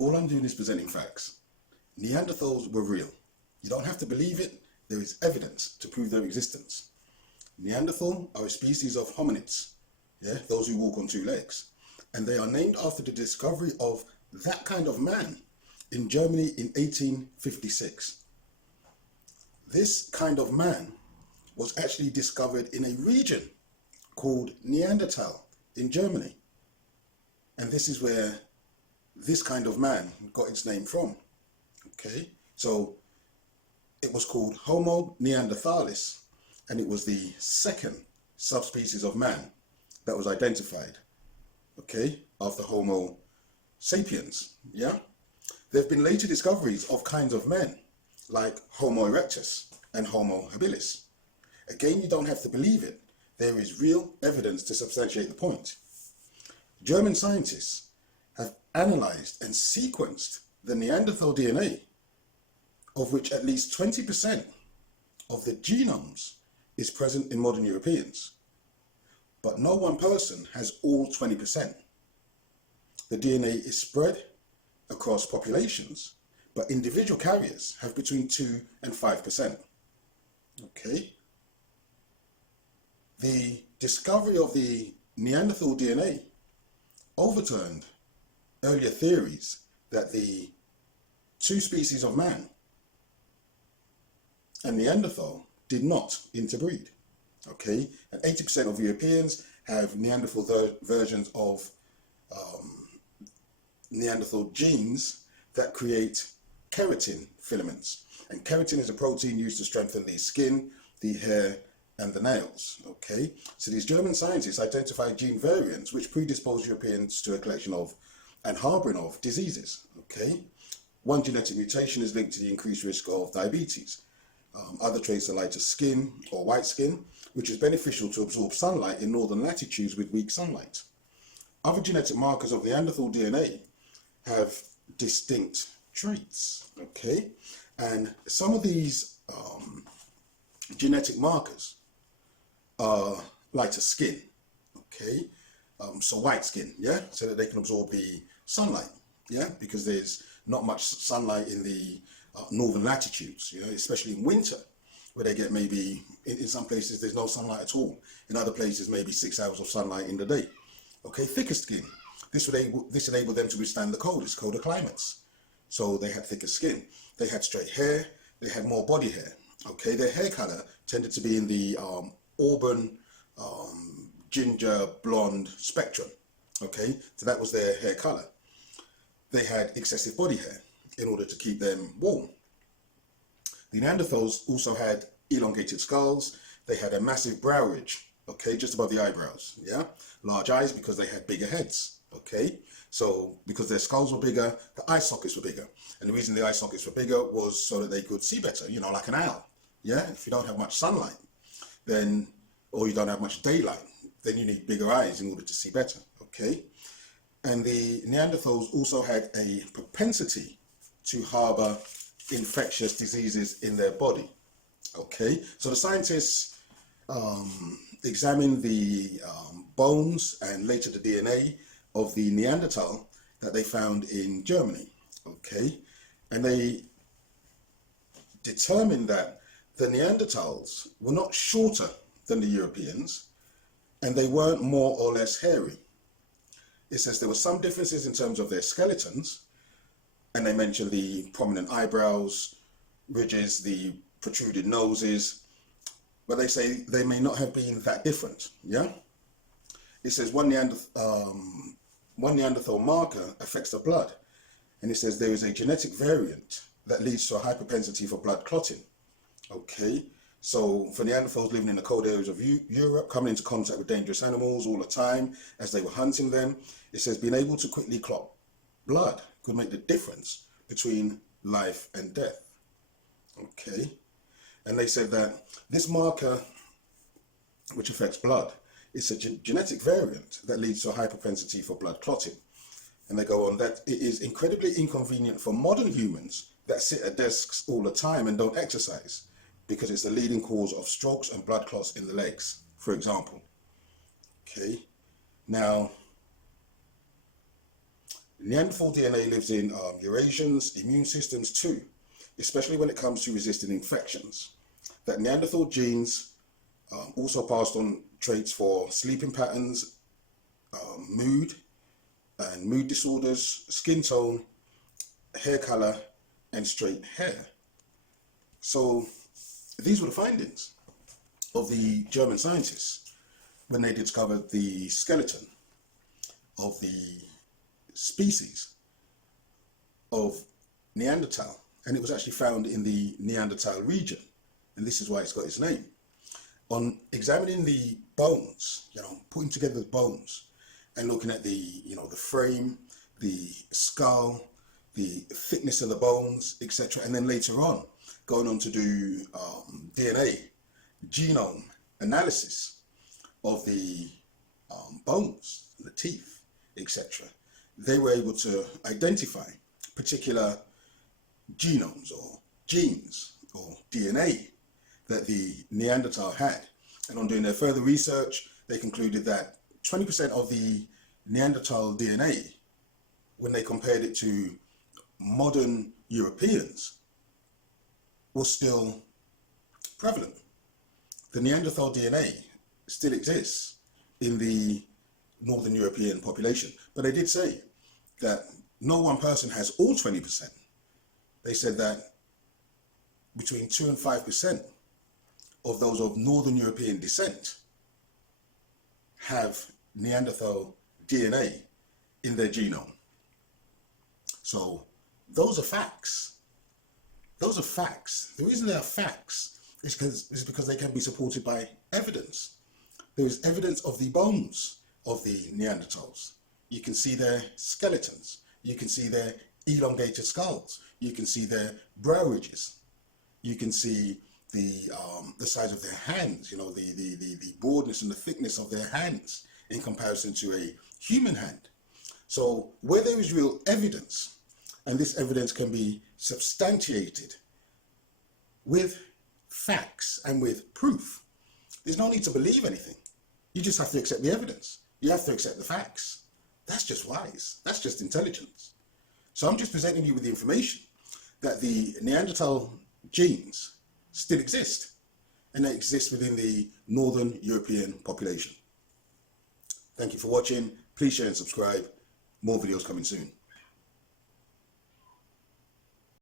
All I'm doing is presenting facts. Neanderthals were real. You don't have to believe it. There is evidence to prove their existence. Neanderthal are a species of hominids, those who walk on two legs. And they are named after the discovery of that kind of man in Germany in 1856. This kind of man was actually discovered in a region called Neanderthal in Germany. And this is where this kind of man got its name from. Okay, so it was called Homo neanderthalis, and it was the second subspecies of man that was identified, okay, after Homo sapiens, yeah? There have been later discoveries of kinds of men, like Homo erectus and Homo habilis. Again, you don't have to believe it. There is real evidence to substantiate the point. German scientists have analyzed and sequenced the Neanderthal DNA, of which at least 20% of the genomes is present in modern Europeans. But no one person has all 20%. The DNA is spread across populations, but individual carriers have between 2 and 5%. Okay? The discovery of the Neanderthal DNA overturned earlier theories that the two species of man and Neanderthal did not interbreed. Okay, and 80% of Europeans have Neanderthal versions of Neanderthal genes that create keratin filaments. And keratin is a protein used to strengthen the skin, the hair, and the nails. Okay, so these German scientists identified gene variants which predispose Europeans to a collection of and harboring of diseases. Okay, one genetic mutation is linked to the increased risk of diabetes. Other traits are lighter skin or white skin, which is beneficial to absorb sunlight in northern latitudes with weak sunlight. Other genetic markers of Neanderthal DNA have distinct traits, okay? And some of these genetic markers are lighter skin, okay? So white skin, yeah? So that they can absorb the sunlight, yeah? Because there's not much sunlight in the northern latitudes, you know, especially in winter, where they get maybe, in some places there's no sunlight at all. In other places, maybe 6 hours of sunlight in the day. Okay, thicker skin. This enabled them to withstand the cold. It's colder climates. So they had thicker skin. They had straight hair. They had more body hair. Okay, their hair color tended to be in the auburn, ginger, blonde spectrum. Okay, so that was their hair color. They had excessive body hair in order to keep them warm. The Neanderthals also had elongated skulls. They had a massive brow ridge, okay, just above the eyebrows, yeah? Large eyes because they had bigger heads, okay? So because their skulls were bigger, the eye sockets were bigger. And the reason the eye sockets were bigger was so that they could see better, you know, like an owl, yeah? If you don't have much sunlight, then, or you don't have much daylight, then you need bigger eyes in order to see better, okay? And the Neanderthals also had a propensity to harbor infectious diseases in their body. Okay, so the scientists examined the bones and later the DNA of the Neanderthal that they found in Germany. Okay, and they determined that the Neanderthals were not shorter than the Europeans, and they weren't more or less hairy. It says there were some differences in terms of their skeletons, and they mentioned the prominent eyebrows, ridges, the protruded noses, but they say they may not have been that different, yeah? It says one Neanderthal marker affects the blood, and it says there is a genetic variant that leads to a high propensity for blood clotting, okay? So for Neanderthals living in the cold areas of Europe, coming into contact with dangerous animals all the time as they were hunting them, it says being able to quickly clot blood could make the difference between life and death. Okay, and they said that this marker, which affects blood, is a genetic variant that leads to a high propensity for blood clotting. And they go on that it is incredibly inconvenient for modern humans that sit at desks all the time and don't exercise, because it's the leading cause of strokes and blood clots in the legs, for example. Okay, now Neanderthal DNA lives in Eurasians' immune systems too, especially when it comes to resisting infections. That Neanderthal genes also passed on traits for sleeping patterns, mood and mood disorders, skin tone, hair color, and straight hair. So these were the findings of the German scientists when they discovered the skeleton of the species of Neanderthal, and it was actually found in the Neanderthal region, and this is why it's got its name. On examining the bones, putting together the bones and looking at the frame, the skull, the thickness of the bones, etc., and then later on going on to do DNA, genome analysis of the bones, the teeth, etc., they were able to identify particular genomes or genes or DNA that the Neanderthal had. And on doing their further research, they concluded that 20% of the Neanderthal DNA, when they compared it to modern Europeans, was still prevalent. The Neanderthal DNA still exists in the Northern European population, but they did say that no one person has all 20%. They said that between 2 and 5% of those of Northern European descent have Neanderthal DNA in their genome. So those are facts. Those are facts. The reason they are facts is because they can be supported by evidence. There is evidence of the bones of the Neanderthals. You can see their skeletons. You can see their elongated skulls. You can see their brow ridges. You can see the size of their hands, the broadness and the thickness of their hands in comparison to a human hand. So where there is real evidence, and this evidence can be substantiated with facts and with proof, there's no need to believe anything. You just have to accept the evidence. You have to accept the facts. That's just wise. That's just intelligence. So I'm just presenting you with the information that the Neanderthal genes still exist, and they exist within the Northern European population. Thank you for watching. Please share and subscribe. More videos coming soon.